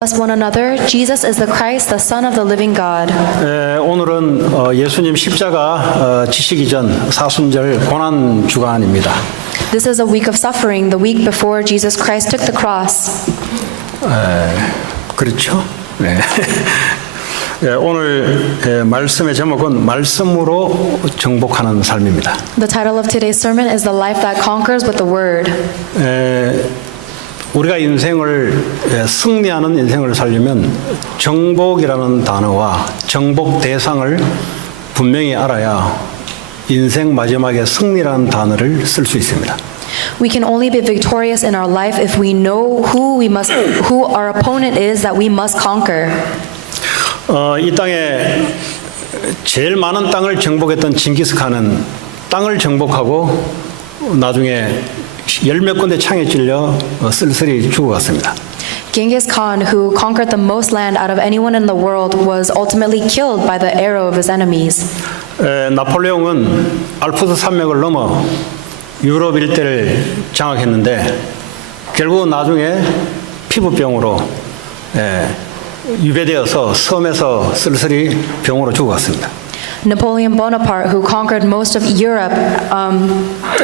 Bless one another. Jesus is the Christ, the Son of the living God. 오늘은 예수님 십자가 지시기 전 사순절 고난 주간입니다. This is a week of suffering, the week before Jesus Christ took the cross. 그렇죠? 네. 오늘 말씀의 제목은 말씀으로 정복하는 삶입니다. The title of today's sermon is The Life That Conquers with the Word. 우리가 인생을 승리하는 인생을 살려면 정복이라는 단어와 정복 대상을 분명히 알아야 인생 마지막에 승리라는 단어를 쓸 수 있습니다. We can only be victorious in our life if we know who our opponent is that we must conquer. 이 땅에 제일 많은 땅을 정복했던 징기스칸은 땅을 정복하고 나중에 열몇 군데 창에 찔려 쓸쓸히 죽어갔습니다. Genghis Khan, who conquered the most land out of anyone in the world, was ultimately killed by the arrow of his enemies. 나폴레옹은 알프스 산맥을 넘어 유럽 일대를 장악했는데 결국 나중에 피부병으로 유배되어서 섬에서 쓸쓸히 병으로 죽어갔습니다. Napoleon Bonaparte, who conquered most of Europe,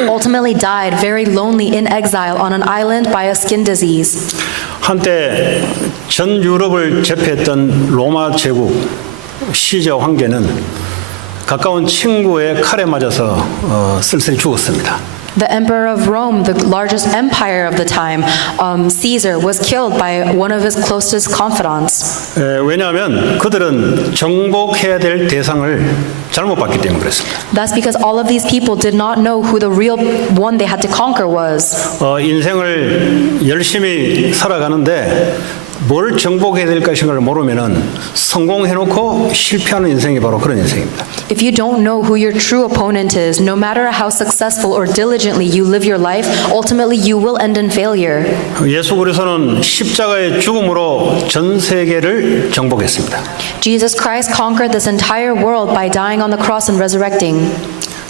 ultimately died very lonely in exile on an island by a skin disease. 한때 전 유럽을 제패했던 로마 제국 시저 황제는 가까운 친구의 칼에 맞아서 쓸쓸히 죽었습니다. The emperor of Rome, the largest empire of the time, Caesar, was killed by one of his closest confidants. 왜냐하면 그들은 정복해야 될 대상을 잘못 봤기 때문에 그렇습니다. That's because all of these people did not know who the real one they had to conquer was. 인생을 열심히 살아가는데 뭘 정복해야 될 것인가를 모르면은 성공해놓고 실패하는 인생이 바로 그런 인생입니다. If you don't know who your true opponent is, no matter how successful or diligently you live your life, ultimately you will end in failure. 예수 그리스도는 십자가의 죽음으로 전 세계를 정복했습니다. Jesus Christ conquered this entire world by dying on the cross and resurrecting.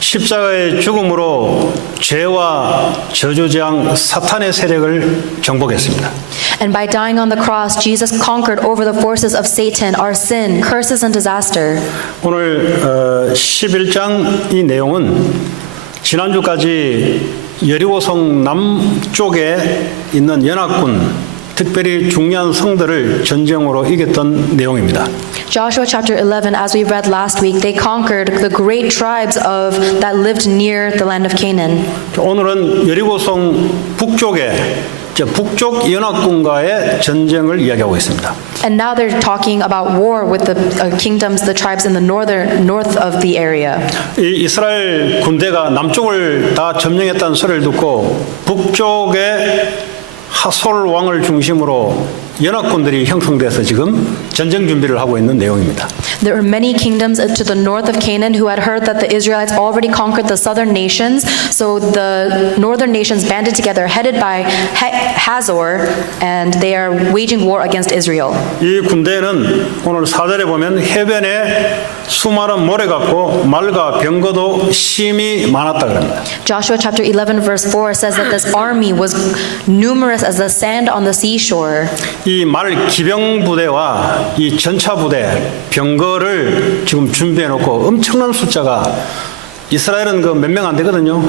십자가의 죽음으로 죄와 저주장 사탄의 세력을 정복했습니다. And by dying on the cross, Jesus conquered over the forces of Satan, our sin, curses, and disaster. 오늘 11장 이 내용은 지난주까지 여리고성 남쪽에 있는 연합군, 특별히 중요한 성들을 전쟁으로 이겼던 내용입니다. Joshua chapter 11, as we read last week, they conquered the great tribes that lived near the land of Canaan. 오늘은 여리고성 북쪽에 북쪽 연합군과의 전쟁을 이야기하고 있습니다. And now they're talking about war with the kingdoms, the tribes in the north of the area. 이 이스라엘 군대가 남쪽을 다 점령했다는 소리를 듣고 북쪽에 하솔 왕을 중심으로 연합군들이 형성돼서 지금 전쟁 준비를 하고 있는 내용입니다. There were many kingdoms to the north of Canaan who had heard that the Israelites already conquered the southern nations, so the northern nations banded together, headed by Hazor, and they are waging war against Israel. 이 군대는 오늘 4절에 보면 해변에 수많은 모래 같고 말과 병거도 심히 많았다 그럽니다. Joshua chapter 11 verse 4 says that this army was numerous as the sand on the seashore. 이 말 기병 부대와 이 전차 부대 병거를 지금 준비해 놓고 엄청난 숫자가 이스라엘은 그 몇 명 안 되거든요.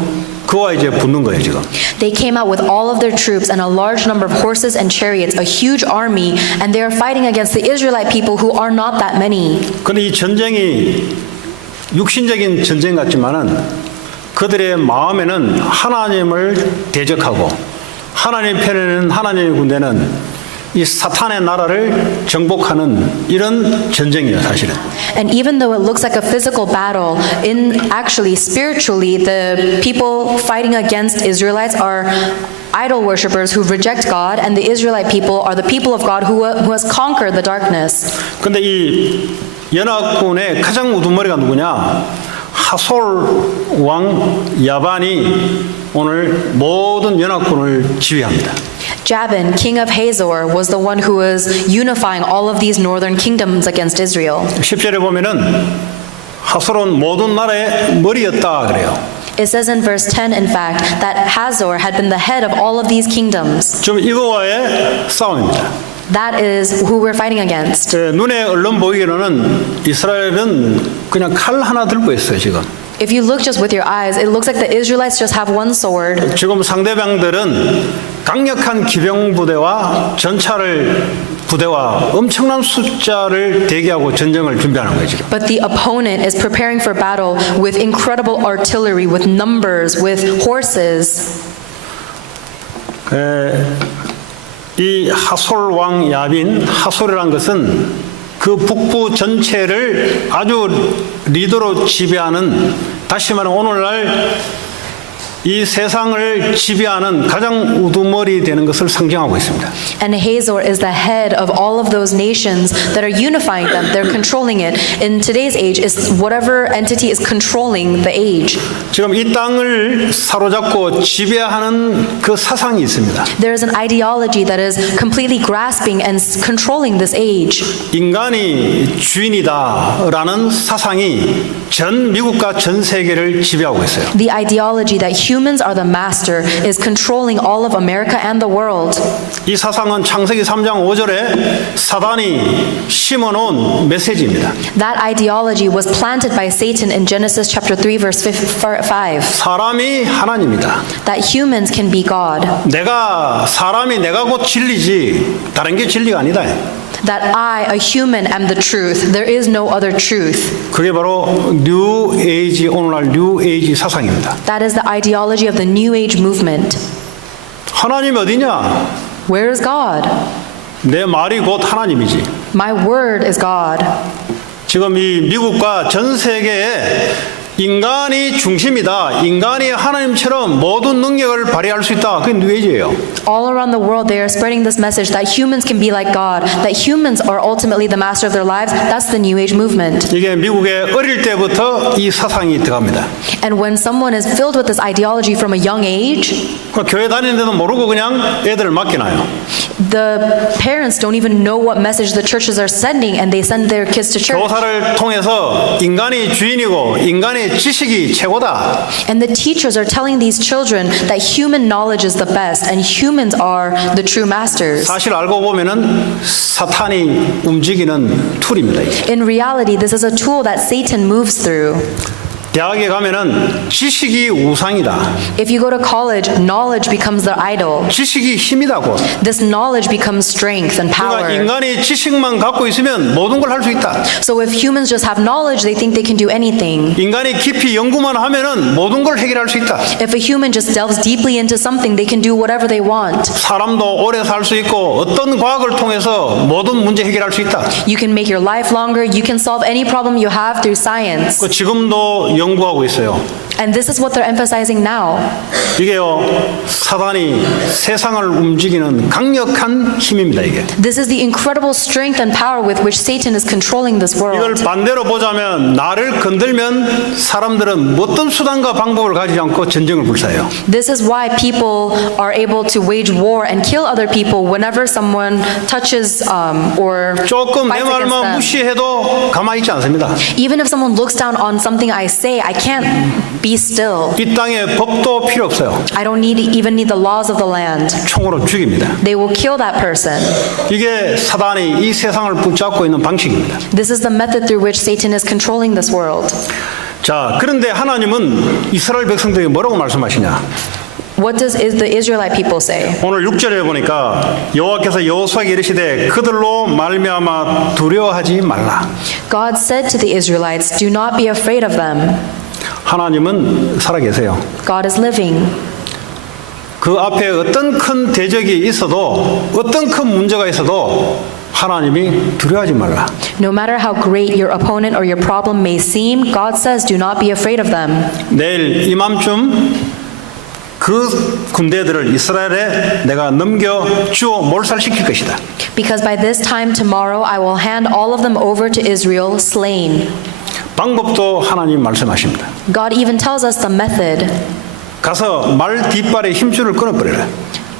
그와 이제 붙는 거예요, 지금. They came out with all of their troops and a large number of horses and chariots, a huge army, and they are fighting against the Israelite people who are not that many. 근데 이 전쟁이 육신적인 전쟁 같지만은 그들의 마음에는 하나님을 대적하고 하나님 편에는 하나님의 군대는 이 사탄의 나라를 정복하는 이런 전쟁이에요, 사실은. And even though it looks like a physical battle, actually spiritually the people fighting against Israelites are idol worshippers who reject God, and the Israelite people are the people of God who has conquered the darkness. 근데 이 연합군의 가장 우두머리가 누구냐? 하솔 왕 야반이 오늘 모든 연합군을 지휘합니다. Jabin, king of Hazor, was the one who was unifying all of these northern kingdoms against Israel. 10절에 보면은 하솔은 모든 나라의 머리였다 그래요. It says in verse 10, in fact, that Hazor had been the head of all of these kingdoms. 좀 이거와의 싸움입니다. That is who we're fighting against. 눈에 얼른 보이기로는 이스라엘은 그냥 칼 하나 들고 있어요, 지금. If you look just with your eyes, it looks like the Israelites just have one sword. 지금 상대방들은 강력한 기병 부대와 전차를 부대와 엄청난 숫자를 대기하고 전쟁을 준비하는 거예요, 지금. But the opponent is preparing for battle with incredible artillery, with numbers, with horses. 이 하솔 왕 야빈, 하솔이라는 것은 그 북부 전체를 아주 리더로 지배하는, 다시 말하면 오늘날 이 세상을 지배하는 가장 우두머리 되는 것을 상징하고 있습니다. And Hazor is the head of all of those nations that are unifying them. They're controlling it. In today's age, is whatever entity is controlling the age. 지금 이 땅을 사로잡고 지배하는 그 사상이 있습니다. There is an ideology that is completely grasping and controlling this age. 인간이 주인이다라는 사상이 전 미국과 전 세계를 지배하고 있어요. The ideology that humans are the master is controlling all of America and the world. 이 사상은 창세기 3장 5절에 사단이 심어놓은 메시지입니다. That ideology was planted by Satan in Genesis chapter 3 verse 5. 사람이 하나님이다. That humans can be God. 사람이 내가 곧 진리지 다른 게 진리가 아니다. That I, a human, am the truth. There is no other truth. 그게 바로 뉴 에이지, 오늘날 뉴 에이지 사상입니다. That is the ideology of the New Age movement. 하나님 어디냐? Where is God? 내 말이 곧 하나님이지. My word is God. 지금 이 미국과 전 세계에 인간이 중심이다. 인간이 하나님처럼 모든 능력을 발휘할 수 있다. 그게 뉴에이지예요. All around the world, they are spreading this message that humans can be like God, that humans are ultimately the master of their lives. That's the New Age movement. 이게 미국에 어릴 때부터 이 사상이 들어갑니다. And when someone is filled with this ideology from a young age, 교회 다니는데도 모르고 그냥 애들을 맡겨놔요. the parents don't even know what message the churches are sending, and they send their kids to church. 교사를 통해서 인간이 주인이고 인간의 지식이 최고다. And the teachers are telling these children that human knowledge is the best, and humans are the true masters. 사실 알고 보면은 사탄이 움직이는 툴입니다. 이게. In reality, this is a tool that Satan moves through. 대학에 가면은 지식이 우상이다. If you go to college, knowledge becomes the idol. 지식이 힘이다고. This knowledge becomes strength and 그러니까 power. 인간이 지식만 갖고 있으면 모든 걸 할 수 있다. So if humans just have knowledge, they think they can do anything. 인간이 깊이 연구만 하면은 모든 걸 해결할 수 있다. If a human just delves deeply into something, they can do whatever they want. 사람도 오래 살 수 있고 어떤 과학을 통해서 모든 문제 해결할 수 있다. You can make your life longer. You can solve any problem you have through science. 그 지금도 연구하고 있어요. And this is what they're emphasizing now. 이게요, 사단이 세상을 움직이는 강력한 힘입니다, 이게. This is the incredible strength and power with which Satan is controlling this 이걸 world. 반대로 보자면 나를 건들면 사람들은 어떤 수단과 방법을 가지지 않고 전쟁을 불사해요. This is why people are able to wage war and kill other people whenever someone touches or 조금 내 fights against 말만 them. 무시해도 가만히 있지 않습니다. Even if someone looks down on something I say, I can't be still. 이 땅에 법도 필요 없어요. I don't even need the laws of the land. 총으로 죽입니다. They will kill that person. 이게 사단이 이 세상을 붙잡고 있는 방식입니다. This is the method through which Satan is controlling this world. 자, 그런데 하나님은 이스라엘 백성들에게 뭐라고 말씀하시냐? What does the Israelite people say? 오늘 6절에 보니까 여호와께서 여호수아에게 이르시되 그들로 말미암아 두려워하지 말라. God said to the Israelites, "Do not be afraid of them." 하나님은 살아계세요. God is living. 그 앞에 어떤 큰 대적이 있어도 어떤 큰 문제가 있어도 하나님이 두려워하지 말라. No matter how great your opponent or your problem may seem, God says, "Do not be afraid of them." 내일 이맘쯤 그 군대들을 이스라엘에 내가 넘겨 주어 몰살시킬 것이다. Because by this time tomorrow I will hand all of them over to Israel slain. 방법도 하나님 말씀하십니다. God even tells us the method. 가서 말 뒷발에 힘줄을 끊어버려라.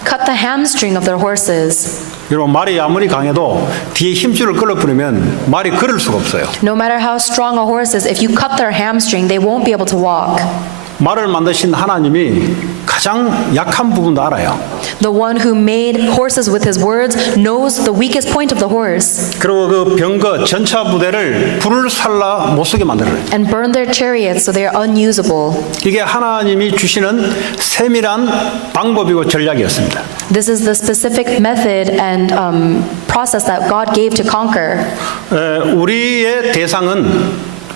Cut the hamstring of their horses. 여러분 말이 아무리 강해도 뒤에 힘줄을 끊어버리면 말이 걸을 수가 없어요. No matter how strong a horse is, if you cut their hamstring, they won't be able to walk. 말을 만드신 하나님이 가장 약한 부분도 알아요. The one who made horses with his words knows the weakest point of the horse 그리고 그 병거 전차 부대를 불을 살라 못 쓰게 만들어요. and burned their chariots so they are unusable. 이게 하나님이 주시는 세밀한 방법이고 전략이었습니다. This is the specific method and process that God gave to conquer.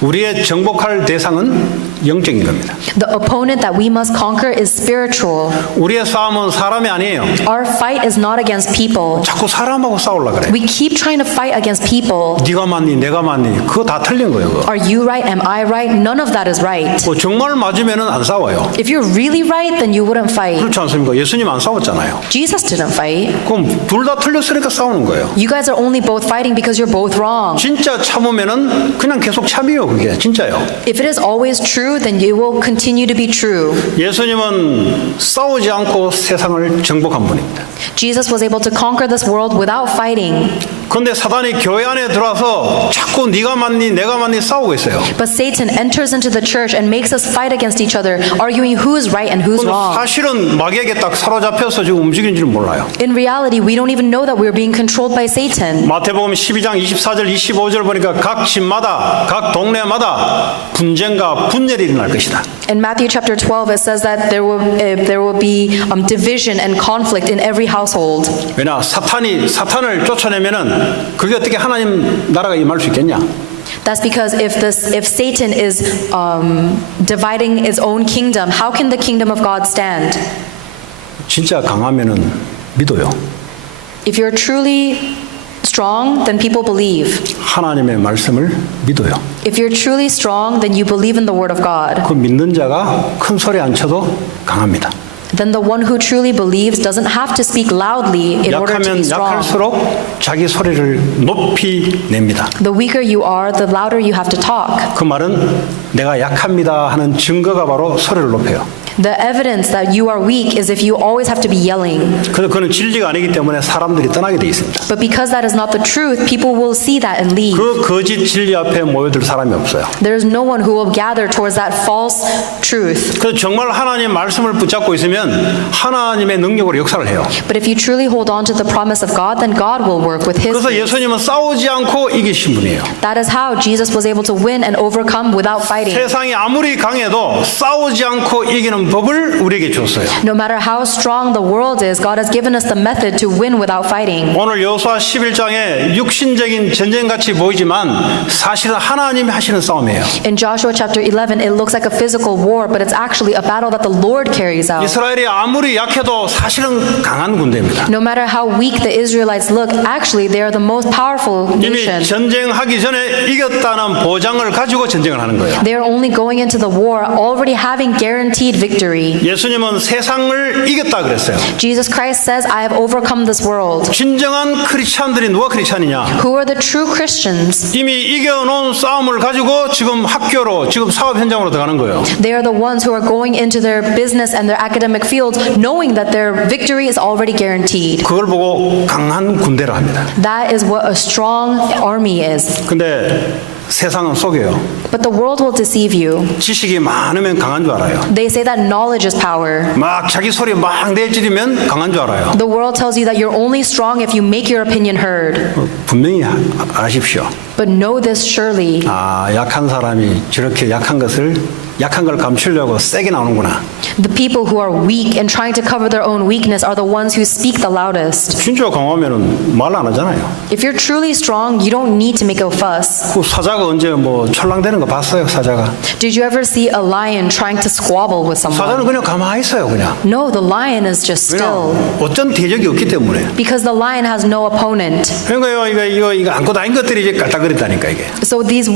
우리의 정복할 대상은 영적인 겁니다. The opponent that we must conquer is spiritual. 우리의 싸움은 사람이 아니에요. Our fight is not against people. 자꾸 사람하고 싸우려고 그래. We keep trying to fight against people. 네가 맞니 내가 맞니 그거 다 틀린 거예요. 그거. Are you right? Am I right? None of that is right. 뭐 정말 맞으면은 안 싸워요. If you're really right, then you wouldn't fight. 그렇지 않습니까? 예수님 안 싸웠잖아요. Jesus didn't fight. 그럼 둘 다 틀렸으니까 싸우는 거예요. You guys are only both fighting because you're both wrong. 진짜 참으면은 그냥 계속 참이요. 그게 진짜요. If it is always true, then it will continue to be true. 예수님은 싸우지 않고 세상을 정복한 분입니다. Jesus was able to conquer this world without fighting. 그런데 사단이 교회 안에 들어와서 자꾸 네가 맞니 내가 맞니 싸우고 있어요. But Satan enters into the church and makes us fight against each other, arguing who's right and who's wrong. 사실은 마귀에게 딱 사로잡혀서 지금 움직이는지는 몰라요. In reality, we don't even know that we're being controlled by Satan. 마태복음 12장 24절 25절 보니까 각 집마다 각 동네마다 분쟁과 분열이 일어날 것이다. In Matthew chapter 12, it says that there will be division and conflict in every household. 왜냐 사탄을 쫓아내면은 그게 어떻게 하나님 나라가 임할 수 있겠냐? That's because if Satan is dividing his own kingdom, how can the kingdom of God stand? 진짜 강하면은 믿어요. If you're truly strong, then people believe. 하나님의 말씀을 믿어요. If you're truly strong, then you believe in the word of God. 그 믿는 자가 큰 소리 안 쳐도 강합니다. Then the one who truly believes doesn't have to speak loudly in order to be 약하면 strong. 약할수록 자기 소리를 높이 냅니다. The weaker you are, the louder you have to talk. 그 말은 내가 약합니다 하는 증거가 바로 소리를 높여요. The evidence that you are weak is if you always have to be yelling. 그래서 그는 진리가 아니기 때문에 사람들이 떠나게 돼 있습니다. But because that is not the truth, people will see that and leave. 그 거짓 진리 앞에 모여들 사람이 없어요. There is no one who will gather towards that false truth. 그래서 정말 하나님 말씀을 붙잡고 있으면 하나님의 능력으로 역사를 해요. But if you truly hold on to the promise of God, then God will work with His. 그래서 예수님은 싸우지 않고 이기신 분이에요. That is how Jesus was able to win and overcome without fighting. 세상이 아무리 강해도 싸우지 않고 이기는 법을 우리에게 줬어요. No matter how strong the world is, God has given us the method to win without fighting. 오늘 여호수아 11장에 육신적인 전쟁같이 보이지만 사실은 하나님이 하시는 싸움이에요. In Joshua chapter 11, it looks like a physical war, but it's actually a battle that the Lord carries out. 이스라엘이 아무리 약해도 사실은 강한 군대입니다. No matter how weak the Israelites look, actually they are the most powerful 이미 nation. 전쟁하기 전에 이겼다는 보장을 가지고 전쟁을 하는 거예요. They are only going into the war already having guaranteed victory. 예수님은 세상을 이겼다 그랬어요. Jesus Christ says, I have overcome this world. 진정한 크리스찬들이 누가 크리스찬이냐? Who are the true Christians? 이미 이겨놓은 싸움을 가지고 지금 학교로, 지금 사업 현장으로 들어가는 거예요. They are the ones who are going into their business and their academic fields knowing that their victory is already guaranteed. 그걸 보고 강한 군대라 합니다. That is what a strong army is. 근데 세상은 속여요. But the world will deceive you. 지식이 많으면 강한 줄 알아요. They say that knowledge is power. 막 자기 소리 막 내지르면 강한 줄 알아요. The world tells you that you're only strong if you make your opinion heard. 분명히 아십시오. But know this surely. 약한 사람이 저렇게 약한 걸 감추려고 세게 나오는구나. The people who are weak and trying to cover their own weakness are the ones who speak the loudest. 진짜 강하면은 말 안 하잖아요. If you're truly strong, you don't need to make a fuss. 그 사자가 언제 뭐 철랑대는 거 봤어요, 사자가? Did you ever see a lion trying to squabble with 사자는 someone? 그냥 가만히 있어요, 그냥. No, the lion is just still. 왜냐? 어떤 대적이 없기 때문에. Because the lion has no opponent. 그러니까요, 이거 아무것도 아닌 것들이 이제 깔딱거린다니까 이게. So these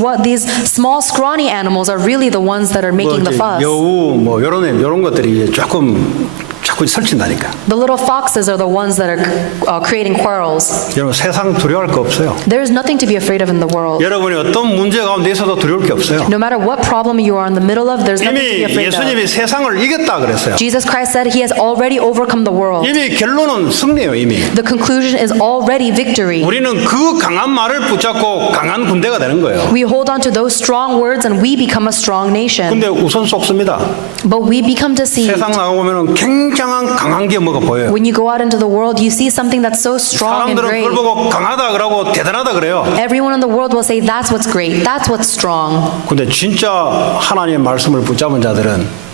small scrawny animals are really the ones that are making the fuss. 여우 뭐 요런 것들이 이제 조금 자꾸 설친다니까. The little foxes are the ones that are creating quarrels. 여러분 세상 두려워할 거 없어요. There is nothing to be afraid of in the world. 여러분이 어떤 문제 가운데 있어도 두려울 게 없어요. No matter what problem you are in the middle of, there's nothing to be 이미 afraid of. 예수님이 세상을 이겼다 그랬어요. Jesus Christ said he has already overcome the world. 이미 결론은 승리예요. 이미. The conclusion is already victory. 우리는 그 강한 말을 붙잡고 강한 군대가 되는 거예요. We hold on to those strong words and we become a strong nation. 근데 우선 속습니다. But we become deceived. 세상 나가보면 굉장한 강한 게 뭐가 보여요. When you go out into the world, you see something that's so strong and 사람들은 great. 그걸 보고 강하다 그러고 대단하다 그래요. Everyone in the world will say that's what's great, that's what's strong. 근데 진짜 하나님의 말씀을 붙잡은 자들은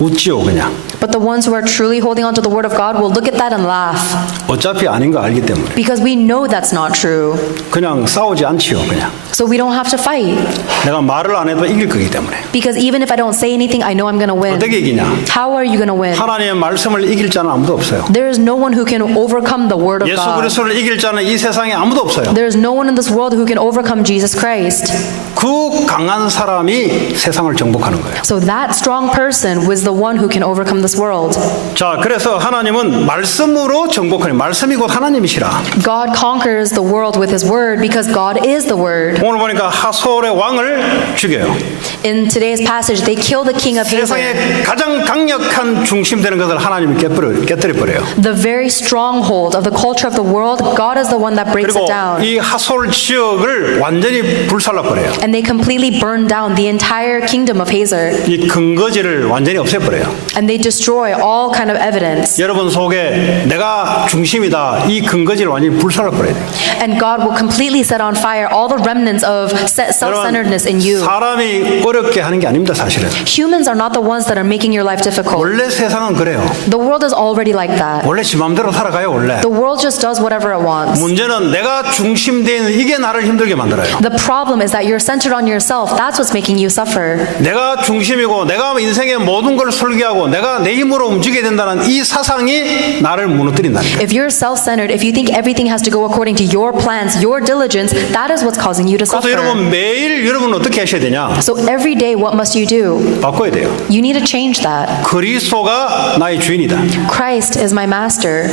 웃지요 그냥. But the ones who are truly holding on to the word of God will look at that and laugh 어차피 아닌 거 알기 때문에. because we know that's not true. 그냥 싸우지 않지요 그냥. So we don't have to fight 내가 말을 안 해도 이길 거기 때문에. because even if I don't say anything, I know I'm going to win. 어떻게 이기냐. How are you going to win? 하나님의 말씀을 이길 자는 아무도 없어요. There is no one who can overcome the word of 예수 God. 그리스도를 이길 자는 이 세상에 아무도 없어요. There is no one in this world who can overcome Jesus Christ. 그 강한 사람이 세상을 정복하는 거예요. So that strong person was the one who can overcome this world. 자, 그래서 하나님은 말씀으로 정복하는 말씀이 곧 하나님이시라. God conquers the world with his word because God is the word. 오늘 보니까 하솔의 왕을 죽여요. In today's passage, they kill the king of Hazor. 세상에 가장 강력한 중심되는 것을 하나님이 깨뜨려 버려요. The very stronghold of the culture of the world, God is the one that breaks 그리고 it down. 이 하솔 지역을 완전히 불살라 버려요. And they completely burn down the entire kingdom of Hazor. 이 근거지를 완전히 없애버려요. And they destroy all kind of evidence. 여러분 속에 내가 중심이다 이 근거지를 완전히 불살라 버려야 돼요. And God will completely set on fire all the remnants of self-centeredness in you. 사람이 어렵게 하는 게 아닙니다 사실은. Humans are not the ones that are making your life difficult. 원래 세상은 그래요. The world is already like that. 원래 지 맘대로 살아가요 원래. The world just does whatever it wants. 문제는 내가 중심된 이게 나를 힘들게 만들어요. The problem is that you're centered on yourself. That's what's making you suffer. 내가 중심이고 내가 인생의 모든 걸 설계하고 내가 내 힘으로 움직여야 된다는 이 사상이 나를 무너뜨린다니까. If you're self-centered, if you think everything has to go according to your plans, your diligence, that is what's causing you to 그래서 suffer. 여러분 매일 여러분은 어떻게 하셔야 되냐? So every day, what must you do? 바꿔야 돼요. You need to change that. 그리스도가 나의 주인이다. Christ is my master.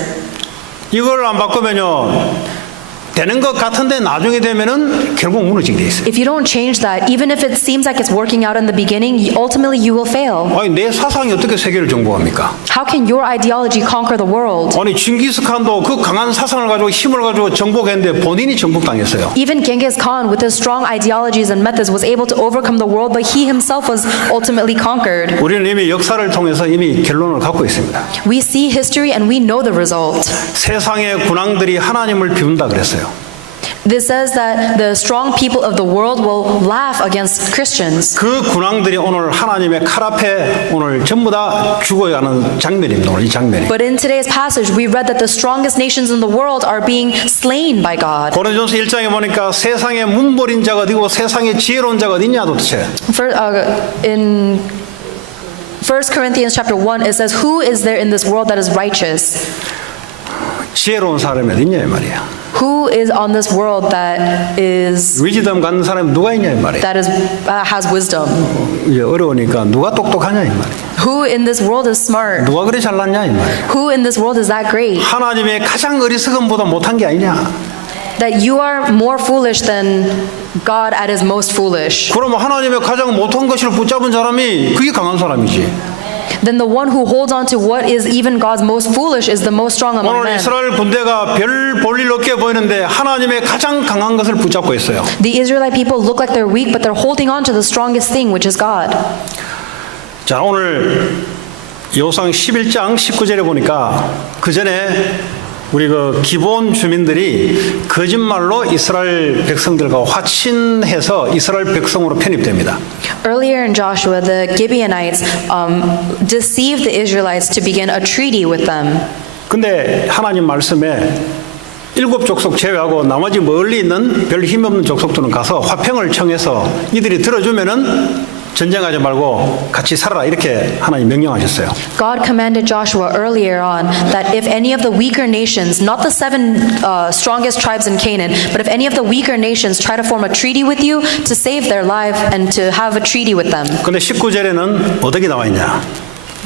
이걸 안 바꾸면요. 되는 것 같은데 나중에 되면은 결국 무너지게 돼 있어요. If you don't change that, even if it seems like it's working out in the beginning, ultimately you will fail. 아니 내 사상이 어떻게 세계를 정복합니까? How can your ideology conquer the world? 아니 징기스칸도 그 강한 사상을 가지고 힘을 가지고 정복했는데 본인이 정복당했어요. Even Genghis Khan, with his strong ideologies and methods, was able to overcome the world, but he himself was ultimately conquered. 우리는 이미 역사를 통해서 이미 결론을 갖고 있습니다. We see history and we know the result. 세상의 군왕들이 하나님을 비운다 그랬어요. This says that the strong people of the world will laugh against Christians. 그 군왕들이 오늘 하나님의 칼 앞에 오늘 전부 다 죽어가는 장면입니다. 오늘 이 장면이. But in today's passage, we read that the strongest nations in the world are being slain by God. 고린도전서 1장에 보니까 세상에 문벌인 자가 어디고 세상에 지혜로운 자가 어디냐 도대체. In 1 Corinthians chapter 1, it says, "Who is there in this world that is righteous? 지혜로운 사람이 어디냐 이 말이야. Who is on this world that is 위즈덤 갖는 사람이 누가 있냐 이 말이야. has wisdom? 이제 어려우니까 누가 똑똑하냐 이 말이야. Who in this world is smart? 누가 그래 잘났냐 이 말이야. Who in this world is that great? 하나님의 가장 어리석음보다 못한 게 아니냐. That you are more foolish than God at his most foolish. 그러면 하나님의 가장 못한 것을 붙잡은 사람이 그게 강한 사람이지. Then the one who holds on to what is even God's most foolish is the most strong among 오늘 men. 이스라엘 군대가 별 볼일 없게 보이는데 하나님의 가장 강한 것을 붙잡고 있어요. The Israelite people look like they're weak, but they're holding on to the strongest thing, which is God. 자, 오늘 여호수아 11장 19절에 보니까 그 전에 우리 그 기본 주민들이 거짓말로 이스라엘 백성들과 화친해서 이스라엘 백성으로 편입됩니다. Earlier in Joshua, the Gibeonites deceived the Israelites to begin a treaty with them. 근데 하나님 말씀에 7 족속 제외하고 나머지 멀리 있는 별 힘없는 족속들은 가서 화평을 청해서 이들이 들어주면은 전쟁하지 말고 같이 살아라 이렇게 하나님 명령하셨어요. God commanded Joshua earlier on that if any of the weaker nations, not the 7 strongest tribes in Canaan, but if any of the weaker nations try to form a treaty with you to save their life and to have a treaty with them. 근데 19절에는 어떻게 나와 있냐?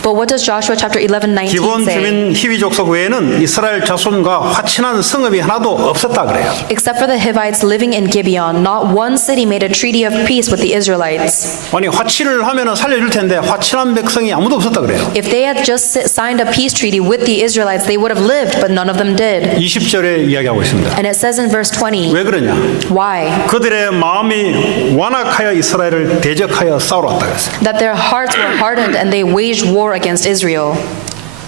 But what does Joshua chapter 11:19 기본 say? 주민 히위 족속 외에는 이스라엘 자손과 화친한 성읍이 하나도 없었다 그래요. Except for the Hivites living in Gibeon, not one city made a treaty of peace with the Israelites. 아니 화친을 하면은 살려줄 텐데 화친한 백성이 아무도 없었다 그래요. If they had just signed a peace treaty with the Israelites, they would have lived, but none of them did. 20절에 이야기하고 있습니다. And it says in verse 20, 왜 그러냐? why? 그들의 마음이 완악하여 이스라엘을 대적하여 싸우러 왔다 그랬어요. That their hearts were hardened and they waged war against Israel.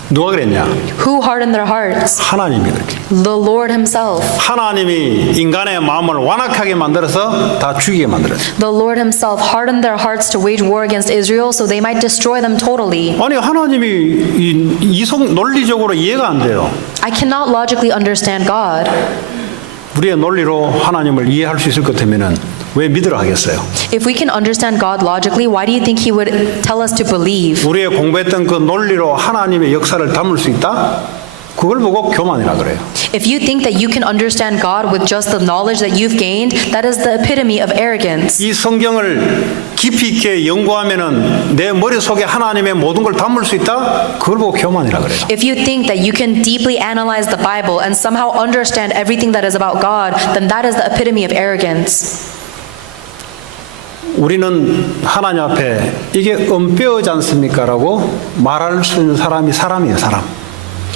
누가 그랬냐? Who hardened their hearts? 하나님이 그랬죠. The Lord himself. 하나님이 인간의 마음을 완악하게 만들어서 다 죽이게 만들었어요. The Lord himself hardened their hearts to wage war against Israel so they might destroy them totally. 아니 하나님이 이성 논리적으로 이해가 안 돼요. I cannot logically understand God. 우리의 논리로 하나님을 이해할 수 있을 것 같으면은 왜 믿으라 하겠어요? If we can understand God logically, why do you think he would tell us to believe? 우리의 공부했던 그 논리로 하나님의 역사를 담을 수 있다? 그걸 보고 교만이라 그래요. If you think that you can understand God with just the knowledge that you've gained, that is the epitome of arrogance. 이 성경을 깊이 있게 연구하면은 내 머릿속에 하나님의 모든 걸 담을 수 있다? 그걸 보고 교만이라 그래요. If you think that you can deeply analyze the Bible and somehow understand everything that is about God, then that is the epitome of arrogance. 우리는 하나님 앞에 이게 은폐하지 않습니까? 라고 말할 수 있는 사람이 사람이에요, 사람.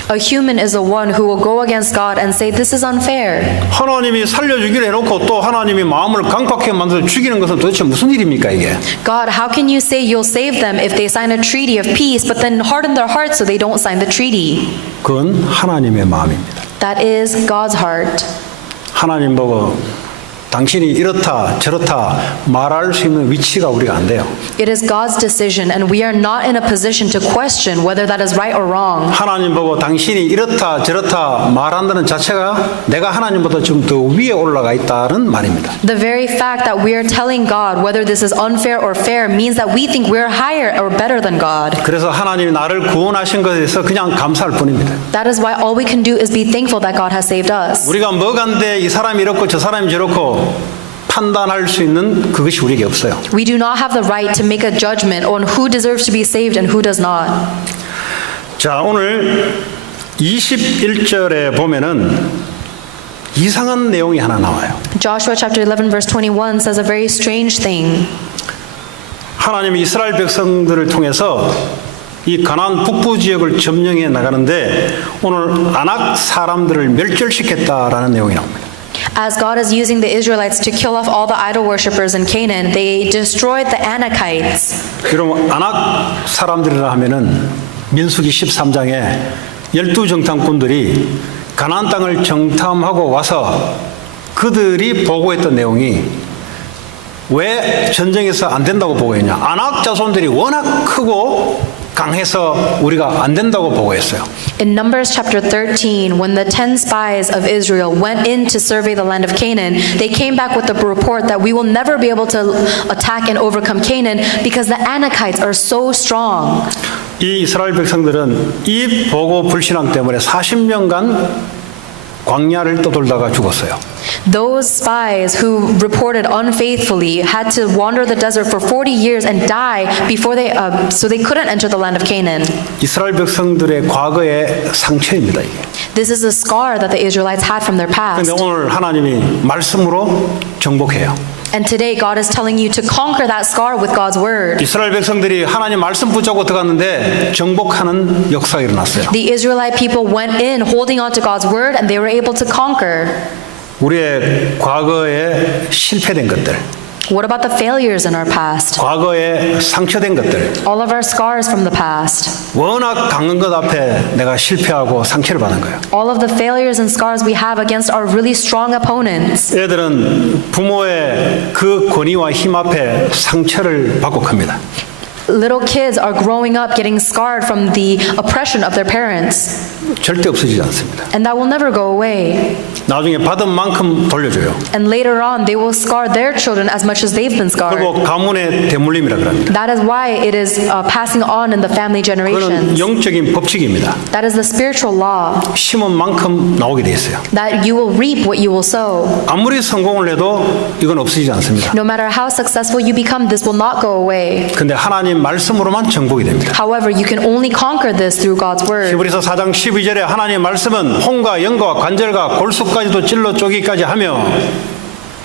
A human is the one who will go against God and say, this is unfair. 하나님이 살려주기로 해놓고 또 하나님이 마음을 강팍하게 만들어 죽이는 것은 도대체 무슨 일입니까 이게? God, how can you say you'll save them if they sign a treaty of peace, but then harden their hearts so they don't sign the treaty? 그건 하나님의 마음입니다. That is God's heart. 하나님 보고 당신이 이렇다 저렇다 말할 수 있는 위치가 우리가 안 돼요. It is God's decision, and we are not in a position to question whether that is right or wrong. 하나님 보고 당신이 이렇다 저렇다 말한다는 자체가 내가 하나님보다 좀 더 위에 올라가 있다는 말입니다. The very fact that we are telling God whether this is unfair or fair means that we think we're higher or better than God. 그래서 하나님이 나를 구원하신 것에 대해서 그냥 감사할 뿐입니다. That is why all we can do is be thankful that God has saved us. 우리가 뭐간데 이 사람이 이렇고 저 사람이 저렇고 판단할 수 있는 그것이 우리에게 없어요. We do not have the right to make a judgment on who deserves to be saved and who does not. 자, 오늘 21절에 보면은 이상한 내용이 하나 나와요. Joshua chapter 11 verse 21 says a very strange thing. 하나님이 이스라엘 백성들을 통해서 이 가나안 북부 지역을 점령해 나가는데 오늘 아낙 사람들을 멸절시켰다라는 내용이 나옵니다. As God is using the Israelites to kill off all the idol worshippers in Canaan, they destroyed the Anakites. 여러분 아낙 사람들이라 하면은 민수기 13장에 12정탐꾼들이 가나안 땅을 정탐하고 와서 그들이 보고했던 내용이 왜 전쟁에서 안 된다고 보고했냐? 아낙 자손들이 워낙 크고 강해서 우리가 안 된다고 보고했어요. In Numbers chapter 13, when the 10 spies of Israel went in to survey the land of Canaan, they came back with the report that we will never be able to attack and overcome Canaan because the Anakites are so strong. 이 이스라엘 백성들은 이 보고 불신앙 때문에 40년간 광야를 떠돌다가 죽었어요. Those spies who reported unfaithfully had to wander the desert for 40 years and die before so they couldn't enter the land of Canaan. 이스라엘 백성들의 과거의 상처입니다, 이게. This is a scar that the Israelites had from their past. 그런데 오늘 하나님이 말씀으로 정복해요. And today God is telling you to conquer that scar with God's word. 이스라엘 백성들이 하나님 말씀 붙잡고 들어갔는데 정복하는 역사가 일어났어요. The Israelite people went in holding on to God's word and they were able to conquer. 우리의 과거에 실패된 것들, What about the failures in our past? 과거에 상처된 것들, All of our scars from the past. 워낙 강한 것 앞에 내가 실패하고 상처를 받은 거예요. All of the failures and scars we have against our really strong opponents. 애들은 부모의 그 권위와 힘 앞에 상처를 받고 큽니다. Little kids are growing up getting scarred from the oppression of their parents. 절대 없어지지 않습니다. And that will never go away. 나중에 받은 만큼 돌려줘요. And later on, they will scar their children as much as they've been scarred. 그리고 가문의 대물림이라 그럽니다. That is why it is passing on in the family 그건 generations. 영적인 법칙입니다. That is the spiritual law, 심은 만큼 나오게 돼 있어요. that you will reap what you will sow. 아무리 성공을 해도 이건 없어지지 않습니다. No matter how successful you become, this will not go away. 근데 하나님 말씀으로만 정복이 됩니다. However, you can only conquer this through God's word. 히브리서 4장 12절에 하나님의 말씀은 혼과 영과 관절과 골수까지도 찔러 쪼기까지 하며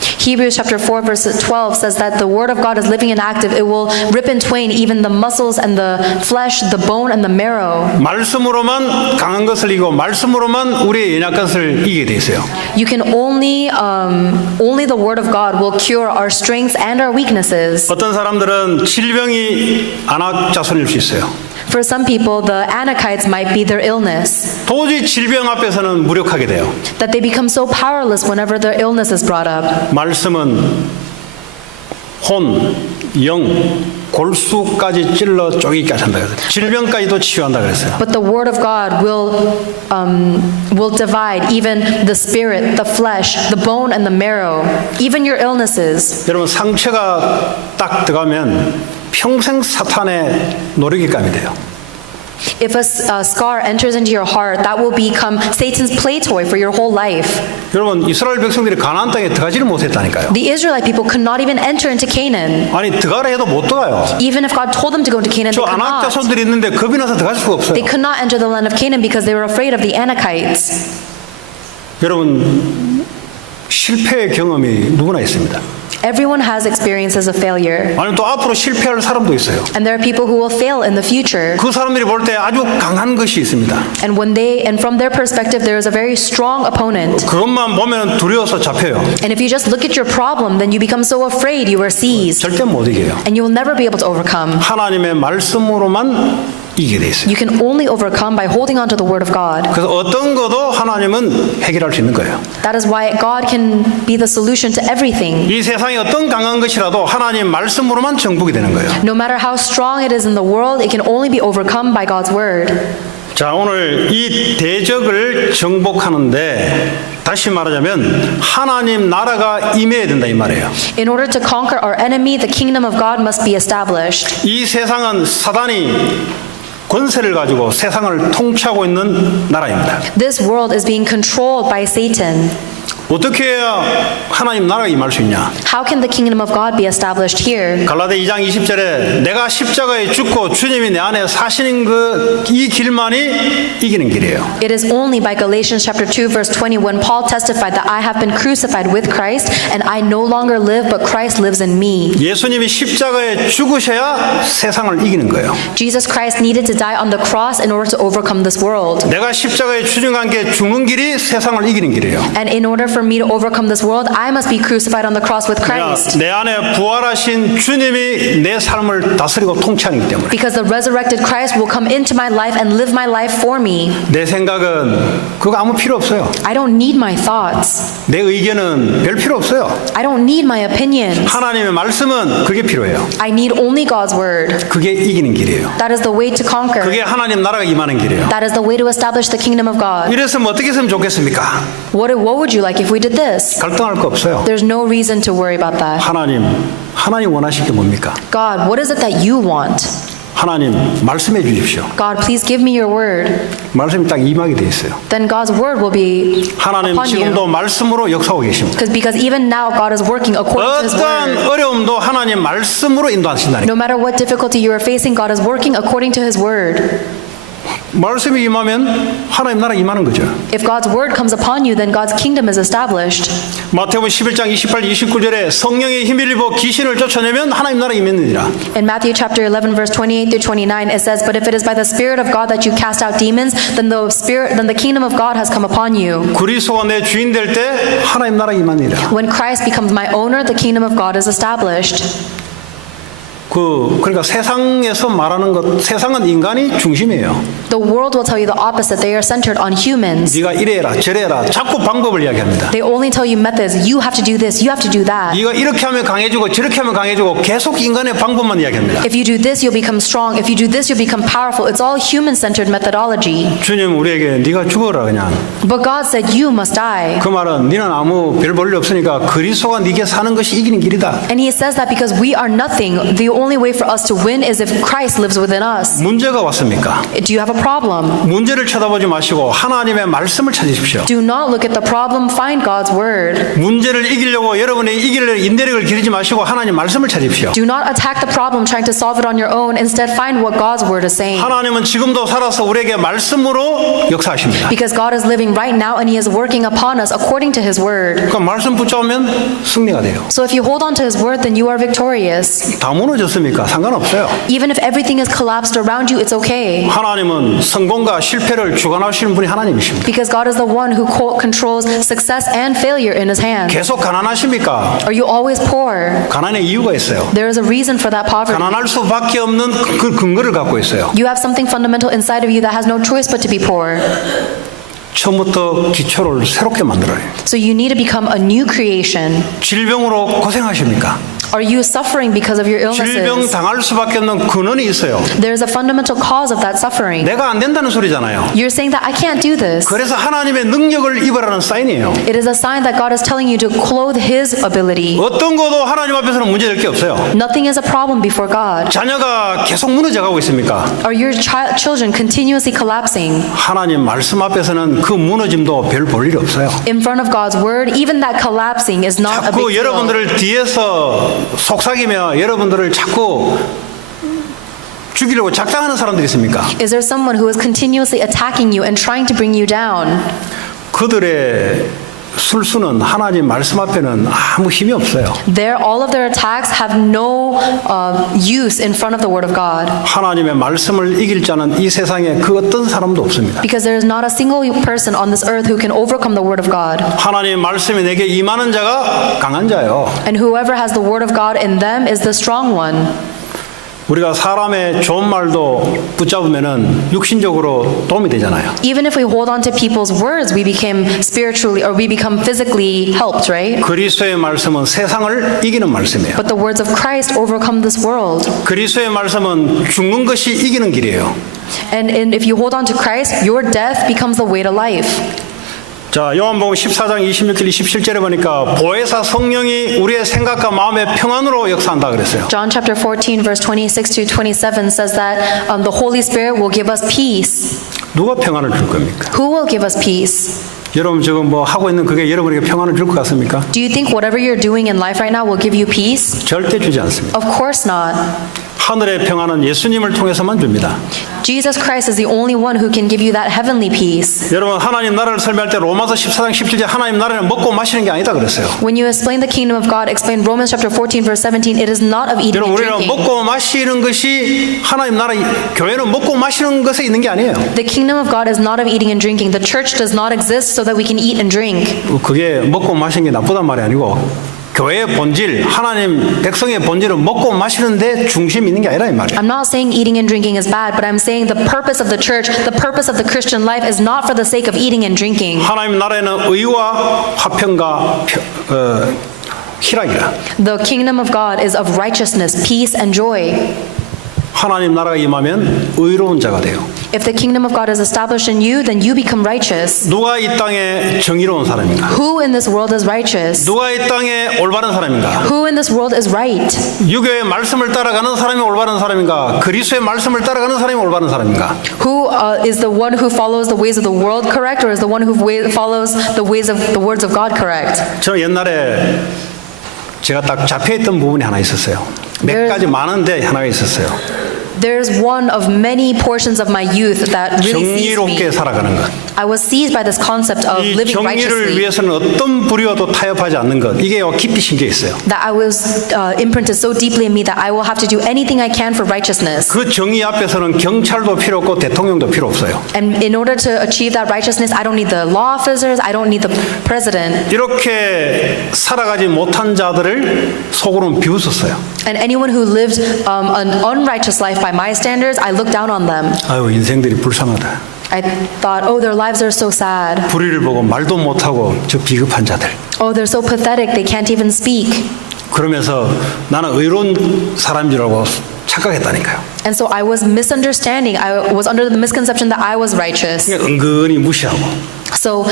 Hebrews chapter 4 verse 12 says that the word of God is living and active. It will rip in twain even the muscles and the flesh, the bone and the marrow. 말씀으로만 강한 것을 이기고 말씀으로만 우리의 연약한 것을 이기게 돼 있어요. You can only the word of God will cure our strengths and our weaknesses. 어떤 사람들은 질병이 안악 자손일 수 있어요. For some people, the Anakites might be their illness, 도저히 질병 앞에서는 무력하게 돼요. that they become so powerless whenever their illness is brought up. 말씀은 혼, 영, 골수까지 찔러 쪼기까지 한다 그랬어요. 질병까지도 치유한다 그랬어요. But the word of God will divide even the spirit, the flesh, the bone and the marrow, even your illnesses. 여러분 상처가 딱 들어가면 평생 사탄의 노리기감이 돼요. If a scar enters into your heart, that will become Satan's play toy for your whole life. 여러분 이스라엘 백성들이 가나안 땅에 들어가지를 못했다니까요. The Israelite people could not even enter into Canaan. 아니 들어가라 해도 못 들어가요. Even if God told them to go into Canaan, 저 they could 안악 not. 자손들이 있는데 겁이 나서 들어갈 수가 없어요. They could not enter the land of Canaan because they were afraid of the Anakites. 여러분 실패의 경험이 누구나 있습니다. Everyone has experiences of failure. 아니 또 앞으로 실패할 사람도 있어요. And there are people who will fail in the future. 그 사람들이 볼 때 아주 강한 것이 있습니다. And from their perspective, there is a very strong opponent. 그것만 보면 두려워서 잡혀요. And if you just look at your problem, then you become so afraid you are seized. 절대 못 이겨요. And you will never be able to overcome. 하나님의 말씀으로만 이기게 돼 있어요. You can only overcome by holding on to the word of God. 그래서 어떤 것도 하나님은 해결할 수 있는 거예요. That is why God can be the solution to everything. 이 세상에 어떤 강한 것이라도 하나님 말씀으로만 정복이 되는 거예요. No matter how strong it is in the world, it can only be overcome by God's word. 자, 오늘 이 대적을 정복하는데 다시 말하자면 하나님 나라가 임해야 된다 이 말이에요. In order to conquer our enemy, the kingdom of God must be established. 이 세상은 사단이 권세를 가지고 세상을 통치하고 있는 나라입니다. This world is being controlled by Satan. 어떻게 해야 하나님 나라가 임할 수 있냐? How can the kingdom of God be established here? 갈라디아 2장 20절에 내가 십자가에 죽고 주님이 내 안에 사시는 이 길만이 이기는 길이에요. It is only by Galatians chapter 2 verse 20 when Paul testified that I have been crucified with Christ and I no longer live but Christ lives in me. 예수님이 십자가에 죽으셔야 세상을 이기는 거예요. Jesus Christ needed to die on the cross in order to overcome this world. 내가 십자가에 주님과 함께 죽는 길이 세상을 이기는 길이에요. And in order for me to overcome this world, I must be crucified on the cross with Christ. 내 안에 부활하신 주님이 내 삶을 다스리고 통치하기 때문에. Because the resurrected Christ will come into my life and live my life for me. 내 생각은 그거 아무 필요 없어요. I don't need my thoughts. 내 의견은 별 필요 없어요. I don't need my opinions. 하나님의 말씀은 그게 필요해요. I need only God's word. 그게 이기는 길이에요. That is the way to conquer. 그게 하나님 나라가 임하는 길이에요. That is the way to establish the kingdom of God. 이랬으면 어떻게 했으면 좋겠습니까? What would you like if we did this? 갈등할 거 없어요. There's no reason to worry about that. 하나님 원하실 게 뭡니까? God, what is it that you want? 하나님 말씀해 주십시오. God, please give me your word. 말씀이 딱 임하게 돼 있어요. Then God's word will be 하나님 upon 지금도 you. 말씀으로 역사하고 계십니다. Because even now God is working according to His 어떤 word. 어려움도 하나님 말씀으로 인도하신다니까. No matter what difficulty you are facing, God is working according to His word. 말씀이 임하면 하나님 나라 임하는 거죠. If God's word comes upon you, then God's kingdom is established. 마태복음 11장 28, 29절에 성령의 힘을 입어 귀신을 쫓아내면 하나님 나라 임했느니라. In Matthew chapter 11 verse 28 through 29 it says, "But if it is by the Spirit of God that you cast out demons, then the kingdom of God has come upon you." 그리스도가 내 주인 될 때 하나님 나라 임하니라. When Christ becomes my owner, the kingdom of God is established. 그러니까 세상에서 말하는 것, 세상은 인간이 중심이에요. The world will tell you the opposite. They are centered on humans. 네가 이래라 저래라 자꾸 방법을 이야기합니다. They only tell you methods. You have to do this. You have to do that. 네가 이렇게 하면 강해지고 저렇게 하면 강해지고 계속 인간의 방법만 이야기합니다. If you do this, you'll become strong. If you do this, you'll become powerful. It's all human-centered methodology. 주님 우리에게 네가 죽어라 그냥. But God said, you must die. 그 말은 너는 아무 별 볼일 없으니까 그리스도가 네게 사는 것이 이기는 길이다. And he says that because we are nothing, the only way for us to win is if Christ lives within us. 문제가 왔습니까? Do you have a problem? 문제를 쳐다보지 마시고 하나님의 말씀을 찾으십시오. Do not look at the problem, find God's word. 문제를 이기려고 여러분이 이기려고 인내력을 기르지 마시고 하나님 말씀을 찾으십시오. Do not attack the problem trying to solve it on your own. Instead, find what God's word is saying. 하나님은 지금도 살아서 우리에게 말씀으로 역사하십니다. Because God is living right now and he is working upon us according to his word. 그러니까 말씀 붙잡으면 승리가 돼요. So if you hold on to his word, then you are victorious. 다 무너졌습니까? 상관없어요. Even if everything is collapsed around you, it's okay. 하나님은 성공과 실패를 주관하시는 분이 하나님이십니다. Because God is the one who controls success and failure in his hand. 계속 가난하십니까? Are you always poor? 가난의 이유가 있어요. There is a reason for that poverty. 가난할 수밖에 없는 그 근거를 갖고 있어요. You have something fundamental inside of you that has no choice but to be poor. 처음부터 기초를 새롭게 만들어요. So you need to become a new creation. 질병으로 고생하십니까? Are you suffering because of your 질병 illnesses? 당할 수밖에 없는 근원이 있어요. There's a fundamental cause of that suffering. 내가 안 된다는 소리잖아요. You're saying that I can't do this. 그래서 하나님의 능력을 입으라는 사인이에요. It is a sign that God is telling you to clothe his ability. 어떤 것도 하나님 앞에서는 문제될 게 없어요. Nothing is a problem before God. 자녀가 계속 무너져가고 있습니까? Are your children continuously collapsing? 하나님 말씀 앞에서는 그 무너짐도 별 볼 일 없어요. In front of God's word, even that collapsing is not a big 자꾸 deal. 여러분들을 뒤에서 속삭이며 여러분들을 자꾸 죽이려고 작당하는 사람들이 있습니까? Is there someone who is continuously attacking you and trying to bring you down? 그들의 술수는 하나님 말씀 앞에는 아무 힘이 없어요. All of their attacks have no use in front of the word of God. 하나님의 말씀을 이길 자는 이 세상에 그 어떤 사람도 없습니다. Because there is not a single person on this earth who can overcome the word of God. 하나님의 말씀이 내게 임하는 자가 강한 자요. And whoever has the word of God in them is the strong one. 우리가 사람의 좋은 말도 붙잡으면은 육신적으로 도움이 되잖아요. Even if we hold on to people's words, we become spiritually or we become physically helped, right? 그리스도의 말씀은 세상을 이기는 말씀이에요. But the words of Christ overcome this world. 그리스도의 말씀은 죽는 것이 이기는 길이에요. And if you hold on to Christ, your death becomes the way to life. 자, 요한복음 14장 26절 27절에 보니까 보혜사 성령이 우리의 생각과 마음의 평안으로 역사한다 그랬어요. John chapter 14 verse 26 to 27 says that the Holy Spirit will give us peace. 누가 평안을 줄 겁니까? Who will give us peace? 여러분 지금 뭐 하고 있는 그게 여러분에게 평안을 줄 것 같습니까? Do you think whatever you're doing in life right now will give you peace? 절대 주지 않습니다. Of course not. 하늘의 평안은 예수님을 통해서만 줍니다. Jesus Christ is the only one who can give you that heavenly peace. 여러분 하나님 나라를 설명할 때 로마서 14장 17절 하나님 나라는 먹고 마시는 게 아니다 그랬어요. When you explain the kingdom of God, explain Romans chapter 14 verse 17, it is not of eating 여러분 and 우리는 drinking. 먹고 마시는 것이 하나님 나라 교회는 먹고 마시는 것에 있는 게 아니에요. The kingdom of God is not of eating and drinking. The church does not exist so that we can eat and drink. 그게 먹고 마시는 게 나쁘단 말이 아니고 교회의 본질, 하나님 백성의 본질은 먹고 마시는데 중심이 있는 게 아니라 이 말이에요. I'm not saying eating and drinking is bad, but I'm saying the purpose of the church, the purpose of the Christian life is not for the sake of eating and drinking. 하나님 나라에는 의와 화평과 희락이라. The kingdom of God is of righteousness, peace, and joy. 하나님 나라가 임하면 의로운 자가 돼요. If the kingdom of God is established in you, then you become righteous. 누가 이 땅에 정의로운 사람인가? Who in this world is righteous? 누가 이 땅에 올바른 사람인가? Who in this world is right? 유교의 말씀을 따라가는 사람이 올바른 사람인가? 그리스도의 말씀을 따라가는 사람이 올바른 사람인가? Who is the one who follows the ways of the world correct, or is the one who follows the ways of the words of God correct? 저 옛날에 제가 딱 잡혀있던 부분이 하나 있었어요. 몇 가지 많은데 하나가 있었어요. There's one of many portions of my youth that really seized 정의롭게 me. 살아가는 것. I was seized by this concept of 이 living 정의를 righteously. 위해서는 어떤 불의와도 타협하지 않는 것. 이게 깊이 심겨 있어요. That I was imprinted so deeply in me that I will have to do anything I can for righteousness. 그 정의 앞에서는 경찰도 필요 없고 대통령도 필요 없어요. And in order to achieve that righteousness, I don't need the law officers, I don't need the president. 이렇게 살아가지 못한 자들을 속으로는 비웃었어요. And anyone who lived an unrighteous life by my standards, I looked down on them. 아유, 인생들이 불쌍하다. I thought, oh, their lives are so sad. 불의를 보고 말도 못하고 저 비겁한 자들. Oh, they're so pathetic, they can't even speak. 그러면서 나는 의로운 사람인 줄 알고 착각했다니까요. And so I was misunderstanding. I was under the misconception that I was righteous. 그러니까 은근히 무시하고 So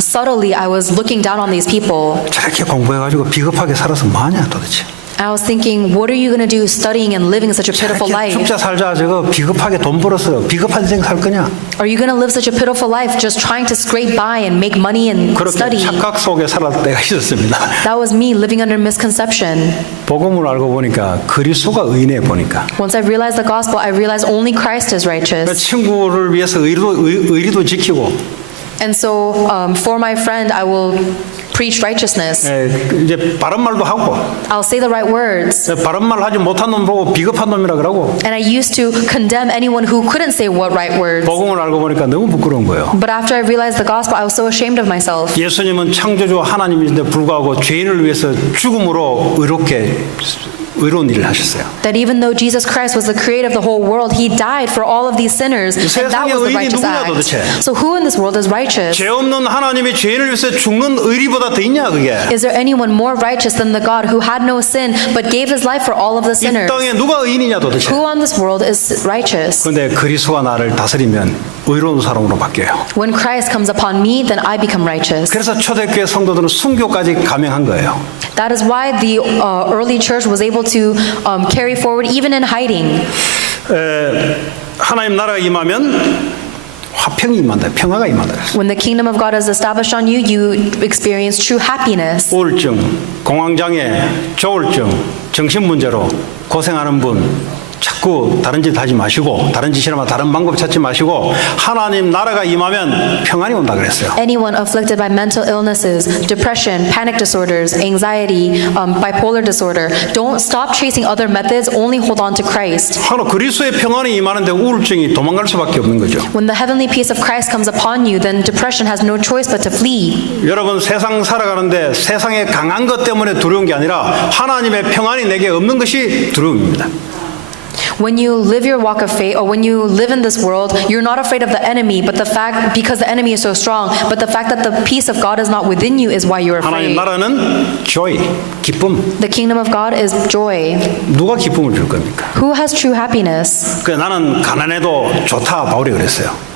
subtly, I was looking down on these people. 저렇게 공부해가지고 비겁하게 살아서 뭐하냐 도대체. I was thinking, what are you going to do studying and living such a pitiful 저렇게 life? 죽자 살자 저거 비겁하게 돈 벌어서 비겁한 인생 살 거냐. Are you going to live such a pitiful life just trying to scrape by and make money and 그렇게 study? 착각 속에 살았을 때가 있었습니다. That was me living under misconception. 복음을 알고 보니까 그리스도가 의인해 보니까 Once I realized the gospel, I realized only Christ is 그 righteous. 친구를 위해서 의리도 지키고 And so for my friend, I will preach righteousness. 이제 바른 말도 하고 I'll say the right words. 바른 말 하지 못한 놈 보고 비겁한 놈이라 그러고 And I used to condemn anyone who couldn't say what right words. 복음을 알고 보니까 너무 부끄러운 거예요. But after I realized the gospel, I was so ashamed of myself. 예수님은 창조주 하나님인데 불구하고 죄인을 위해서 죽음으로 의로운 일을 하셨어요. That even though Jesus Christ was the creator of the whole world, he died for all of these sinners. And that 세상에 was the 의인이 righteous 누구냐, act. 도대체? So who in this world is righteous? 죄 없는 하나님이 죄인을 위해서 죽는 의리보다 더 있냐 그게. Is there anyone more righteous than the God who had no sin but gave his life for all of the 이 sinners? 땅에 누가 의인이냐 도대체. Who on this world is righteous? 그런데 그리스도가 나를 다스리면 의로운 사람으로 바뀌어요. When Christ comes upon me, then I become righteous. 그래서 초대교회 성도들은 순교까지 감행한 거예요. That is why the early church was able to carry forward even in hiding. 하나님 나라가 임하면 화평이 임한다. 평화가 임한다. When the kingdom of God is established on you, you experience true happiness. 우울증, 공황장애, 조울증, 정신문제로 고생하는 분 자꾸 다른 짓 하지 마시고 다른 짓이라면 다른 방법 찾지 마시고 하나님 나라가 임하면 평안이 온다 그랬어요. Anyone afflicted by mental illnesses, depression, panic disorders, anxiety, bipolar disorder, don't stop chasing other methods, only hold on to Christ. 하나 그리스도의 평안이 임하는데 우울증이 도망갈 수밖에 없는 거죠. When the heavenly peace of Christ comes upon you, then depression has no choice but to flee. 여러분 세상 살아가는데 세상에 강한 것 때문에 두려운 게 아니라 하나님의 평안이 내게 없는 것이 두려움입니다. When you live your walk of faith, or when you live in this world, you're not afraid of the enemy, but the fact, because the enemy is so strong, but the fact that the peace of God is not within you is why you're 하나님 afraid. 나라는 joy, 기쁨. The kingdom of God is joy. 누가 기쁨을 줄 겁니까? Who has true happiness? 그 나는 가난해도 좋다 바울이 그랬어요.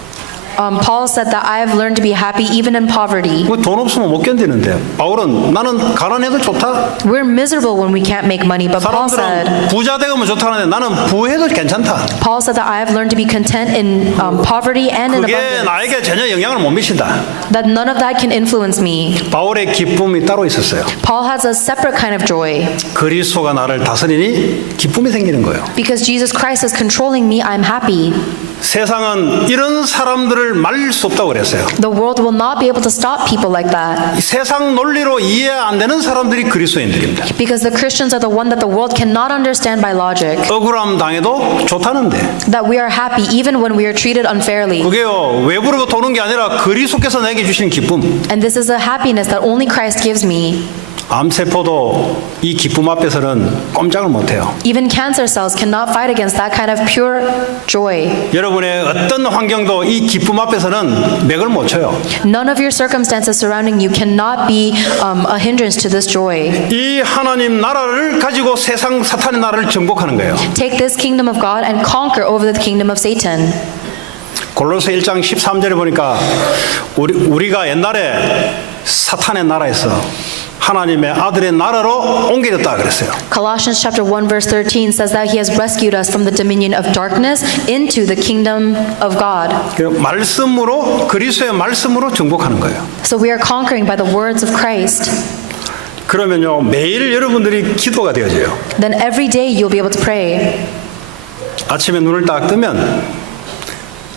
Paul said that I have learned to be happy even in poverty. 돈 없으면 못 견디는데 바울은 나는 가난해도 좋다. We're miserable when we can't make money, but Paul said 사람들은 부자 되면 좋다는데 나는 부해도 괜찮다. Paul said that I have learned to be content in poverty and in 그게 abundance. 나에게 전혀 영향을 못 미친다. That none of that can influence me. 바울의 기쁨이 따로 있었어요. Paul has a separate kind of joy. 그리스도가 나를 다스리니 기쁨이 생기는 거예요. Because Jesus Christ is controlling me, I'm happy. 세상은 이런 사람들을 말릴 수 없다고 그랬어요. The world will not be able to stop people like that. 이 세상 논리로 이해 안 되는 사람들이 그리스도인들입니다. Because the Christians are the one that the world cannot understand by logic. 억울함 당해도 좋다는데 That we are happy even when we are treated unfairly. 그게요 외부로부터 오는 게 아니라 그리스도께서 내게 주신 기쁨. And this is a happiness that only Christ gives me. 암세포도 이 기쁨 앞에서는 꼼짝을 못해요. Even cancer cells cannot fight against that kind of pure joy. 여러분의 어떤 환경도 이 기쁨 앞에서는 맥을 못 쳐요. None of your circumstances surrounding you cannot be a hindrance to this joy. 이 하나님 나라를 가지고 세상 사탄의 나라를 정복하는 거예요. Take this kingdom of God and conquer over the kingdom of Satan. 골로새 1장 13절에 보니까 우리가 옛날에 사탄의 나라에서 하나님의 아들의 나라로 옮겨졌다 그랬어요. Colossians chapter 1 verse 13 says that he has rescued us from the dominion of darkness into the kingdom of God. 그 말씀으로 그리스도의 말씀으로 정복하는 거예요. So we are conquering by the words of Christ. 그러면요 매일 여러분들이 기도가 되어져요. Then every day you'll be able to pray. 아침에 눈을 딱 뜨면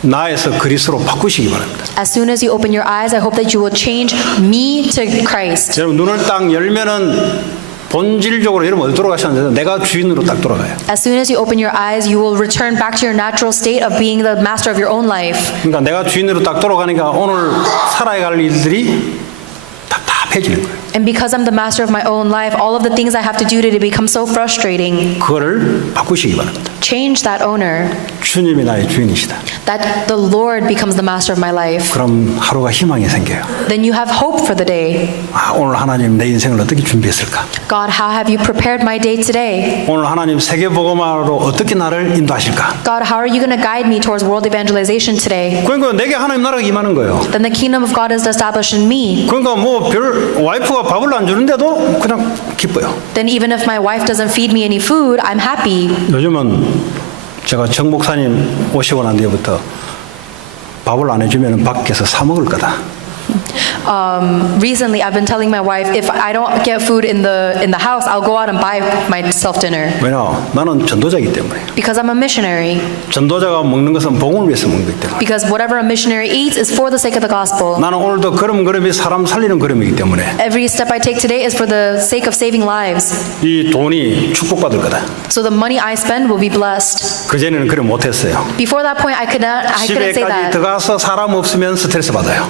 나에서 그리스도로 바꾸시기 바랍니다. As soon as you open your eyes, I hope that you will change me to Christ. 여러분 눈을 딱 열면은 본질적으로 여러분 어디 돌아가셨는데 내가 주인으로 딱 돌아가요. As soon as you open your eyes, you will return back to your natural state of being the master of your own life. 그러니까 내가 주인으로 딱 돌아가니까 오늘 살아야 할 일들이 답답해지는 거예요. And because I'm the master of my own life, all of the things I have to do today become so frustrating. 그거를 바꾸시기 바랍니다. Change that owner, 주님이 나의 주인이시다. that the Lord becomes the master of my life. 그럼 하루가 희망이 생겨요. Then you have hope for the day. 아, 오늘 하나님 내 인생을 어떻게 준비했을까? God, how have you prepared my day today? 오늘 하나님 세계복음화로 어떻게 나를 인도하실까? God, how are you going to guide me towards world evangelization today? 그러니까 내게 하나님 나라가 임하는 거예요. Then the kingdom of God is established in me. 그러니까 뭐 별 와이프가 밥을 안 주는데도 그냥 기뻐요. Then even if my wife doesn't feed me any food, I'm happy. 요즘은 제가 정 목사님 오시고 난 뒤부터 밥을 안 해주면 밖에서 사 먹을 거다. Recently, I've been telling my wife, if I don't get food in the house, I'll go out and buy myself dinner. 왜냐? 나는 전도자이기 때문에. Because I'm a missionary. 전도자가 먹는 것은 복음을 위해서 먹는 거기 때문에. Because whatever a missionary eats is for the sake of the gospel. 나는 오늘도 걸음걸음이 사람 살리는 걸음이기 때문에 Every step I take today is for the sake of saving lives. 이 돈이 축복받을 거다. So the money I spend will be blessed. 그전에는 그래 못했어요. Before that point, I couldn't say 집에까지 that. 들어가서 사람 없으면 스트레스 받아요.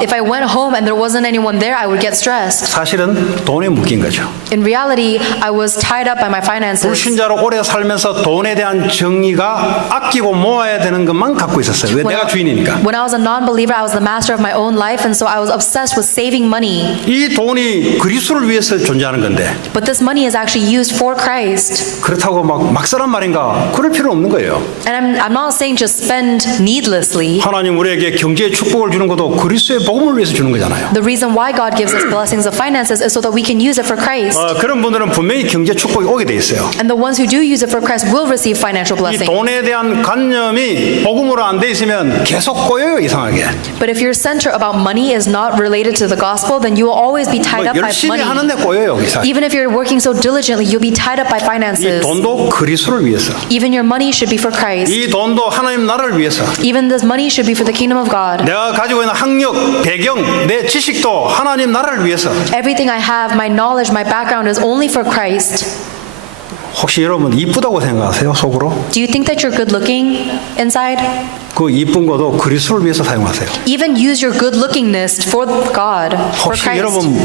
If I went home and there wasn't anyone there, I would get stressed. 사실은 돈에 묶인 거죠. In reality, I was tied up by my finances. 불신자로 오래 살면서 돈에 대한 정의가 아끼고 모아야 되는 것만 갖고 있었어요. 왜? 내가 주인이니까. When I was a non-believer, I was the master of my own life, and so I was obsessed with saving money. 이 돈이 그리스도를 위해서 존재하는 건데 But this money is actually used for Christ. 그렇다고 막 쓰란 말인가? 그럴 필요 없는 거예요. And I'm not saying just spend needlessly. 하나님 우리에게 경제의 축복을 주는 것도 그리스도의 복음을 위해서 주는 거잖아요. The reason why God gives us blessings of finances is so that we can use it for Christ. 그런 분들은 분명히 경제 축복이 오게 돼 있어요. And the ones who do use it for Christ will receive financial 이 blessing. 돈에 대한 관념이 복음으로 안 돼 있으면 계속 꼬여요, 이상하게. But if your center about money is not related to the gospel, then you will always be tied up by 열심히 money. 하는데 꼬여요, 이상하게. Even if you're working so diligently, you'll be tied up by 이 finances. 돈도 그리스도를 위해서. Even your money should be for Christ. 이 돈도 하나님 나라를 위해서. Even this money should be for the kingdom of God. 내가 가지고 있는 학력, 배경, 내 지식도 하나님 나라를 위해서. Everything I have, my knowledge, my background is only for Christ. 혹시 여러분 이쁘다고 생각하세요, 속으로? Do you think that you're good looking inside? 그 이쁜 것도 그리스도를 위해서 사용하세요. Even use your good lookingness for God, for 혹시 Christ. 여러분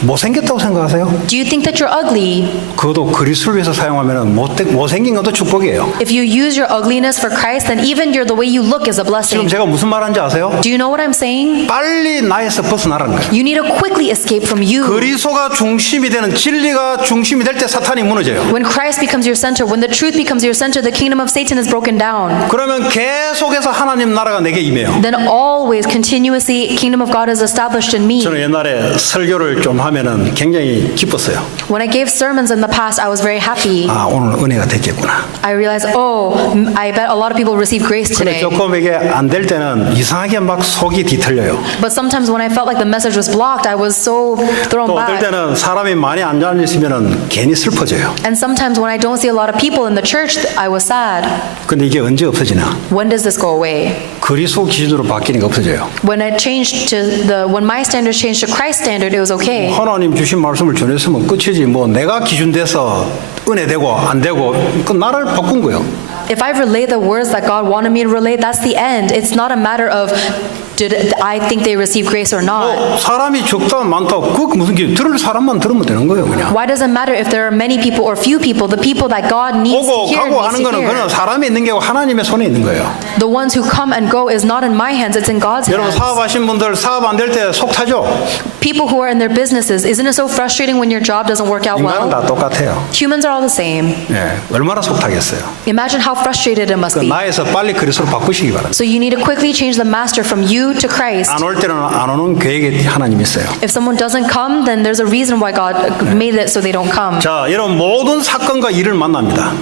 못생겼다고 생각하세요? Do you think that you're ugly? 그것도 그리스도를 위해서 사용하면 못생긴 것도 축복이에요. If you use your ugliness for Christ, then even the way you look is a 지금 blessing. 제가 무슨 말하는지 아세요? Do you know what I'm saying? 빨리 나에서 벗어나라는 거예요. You need to quickly escape from you. 그리스도가 중심이 되는 진리가 중심이 될 때 사탄이 무너져요. When Christ becomes your center, when the truth becomes your center, the kingdom of Satan is broken down. 그러면 계속해서 하나님 나라가 내게 임해요. Then always, continuously, kingdom of God is established in me. 저는 옛날에 설교를 좀 하면은 굉장히 기뻤어요. When I gave sermons in the past, I was very happy. 아, 오늘 은혜가 됐겠구나. I realized, oh, I bet a lot of people receive grace 근데 today. 조금 이게 안 될 때는 이상하게 막 속이 뒤틀려요. But sometimes when I felt like the message was blocked, I was so thrown 또 어떨 back. 때는 사람이 많이 안 앉아있으면은 괜히 슬퍼져요. And sometimes when I don't see a lot of people in the church, I was sad. 근데 이게 언제 없어지나? When does this go away? 그리스도 기준으로 바뀌니까 없어져요. When my standards changed to Christ's standard, it was okay. 하나님 주신 말씀을 전했으면 끝이지 뭐 내가 기준 돼서 은혜 되고 안 되고 그 나를 바꾼 거예요. If I relay the words that God wanted me to relay, that's the end. It's not a matter of did I think they receive grace or not. 사람이 적다 많다 그 무슨 게 들을 사람만 들으면 되는 거예요 그냥. Why does it matter if there are many people or few people? The people that God needs to 오고 hear 가고 needs 하는 to 거는 그는 hear. 사람이 있는 게 아니고 하나님의 손에 있는 거예요. The ones who come and go is not in my hands, it's in God's 여러분 hands. 사업하신 분들 사업 안 될 때 속 타죠? People who are in their businesses, isn't it so frustrating when your job doesn't work out 인간은 well? 다 똑같아요. Humans are all the same. 예, 얼마나 속 타겠어요. Imagine how frustrated it must 그 be. 나에서 빨리 그리스도로 바꾸시기 바랍니다. So you need to quickly change the master from you to Christ. 안 올 때는 안 오는 계획에 하나님이 있어요. If someone doesn't come, then there's a reason why God made it so they don't come. 자, 여러분 모든 사건과 일을 만납니다.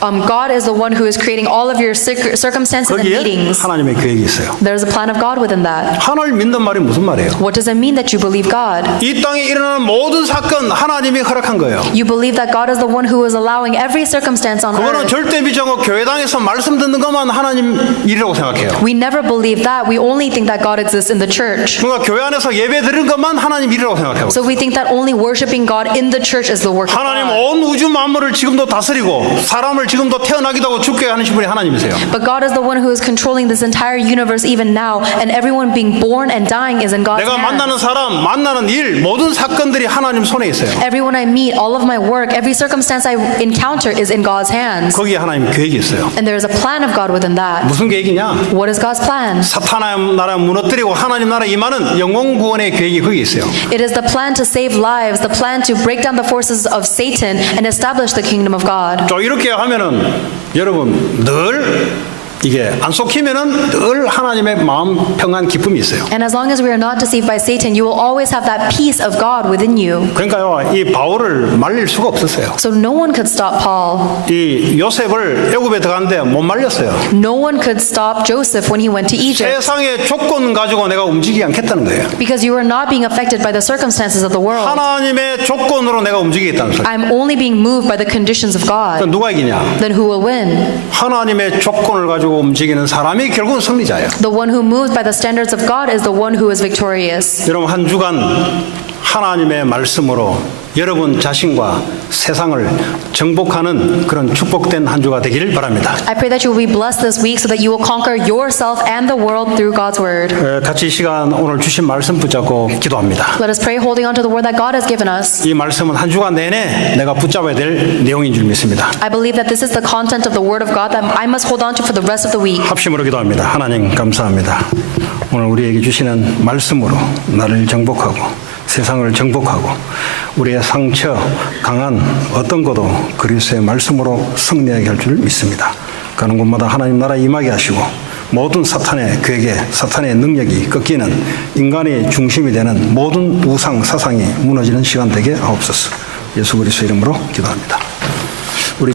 God is the one who is creating all of your circumstances and 거기에 meetings. 하나님의 계획이 있어요. There's a plan of God within that. 하나님을 믿는 말이 무슨 말이에요? What does it mean that you believe God? 이 땅에 일어나는 모든 사건 하나님이 허락한 거예요. You believe that God is the one who is allowing every circumstance on 그거는 earth. 절대 믿지 않고 교회당에서 말씀 듣는 것만 하나님 일이라고 생각해요. We never believe that. We only think that God exists in the church. 그러니까 교회 안에서 예배 드리는 것만 하나님 일이라고 생각해요. So we think that only worshiping God in the church is the work of 하나님 God. 온 우주 만물을 지금도 다스리고 사람을 지금도 태어나기도 하고 죽게 하는 분이 하나님이세요. But God is the one who is controlling this entire universe even now, and everyone being born and dying is in God's 내가 hands. 만나는 사람, 만나는 일, 모든 사건들이 하나님 손에 있어요. Everyone I meet, all of my work, every circumstance I encounter is in God's hands. 거기에 하나님 계획이 있어요. And there is a plan of God within that. 무슨 계획이냐? What is God's plan? 사탄의 나라 무너뜨리고 하나님 나라 임하는 영혼 구원의 계획이 거기 있어요. It is the plan to save lives, the plan to break down the forces of Satan and establish the kingdom of God. 또 이렇게 하면은 여러분 늘 이게 안 속히면은 늘 하나님의 마음 평안 기쁨이 있어요. And as long as we are not deceived by Satan, you will always have that peace of God within you. 그러니까요, 이 바울을 말릴 수가 없었어요. So no one could stop Paul. 이 요셉을 애굽에 들어갔는데 못 말렸어요. No one could stop Joseph when he went to Egypt. 세상의 조건 가지고 내가 움직이지 않겠다는 거예요. Because you are not being affected by the circumstances of the world. 하나님의 조건으로 내가 움직이겠다는 소리. I'm only being moved by the conditions of God. 누가 이기냐? Then who will win? 하나님의 조건을 가지고 움직이는 사람이 결국은 승리자예요. The one who moves by the standards of God is the one who is victorious. 여러분 한 주간 하나님의 말씀으로 여러분 자신과 세상을 정복하는 그런 축복된 한 주가 되기를 바랍니다. I pray that you will be blessed this week so that you will conquer yourself and the world through God's word. 같이 이 시간 오늘 주신 말씀 붙잡고 기도합니다. Let us pray holding on to the word that God has given us. 이 말씀은 한 주간 내내 내가 붙잡아야 될 내용인 줄 믿습니다. I believe that this is the content of the word of God that I must hold on to for the rest of the week. 합심으로 기도합니다. 하나님 감사합니다. 오늘 우리에게 주시는 말씀으로 나를 정복하고 세상을 정복하고 우리의 상처, 강한 어떤 것도 그리스도의 말씀으로 승리하게 할 줄 믿습니다. 가는 곳마다 하나님 나라 임하게 하시고 모든 사탄의 괴계, 사탄의 능력이 꺾이는 인간의 중심이 되는 모든 우상, 사상이 무너지는 시간 되게 하옵소서. 예수 그리스도 이름으로 기도합니다.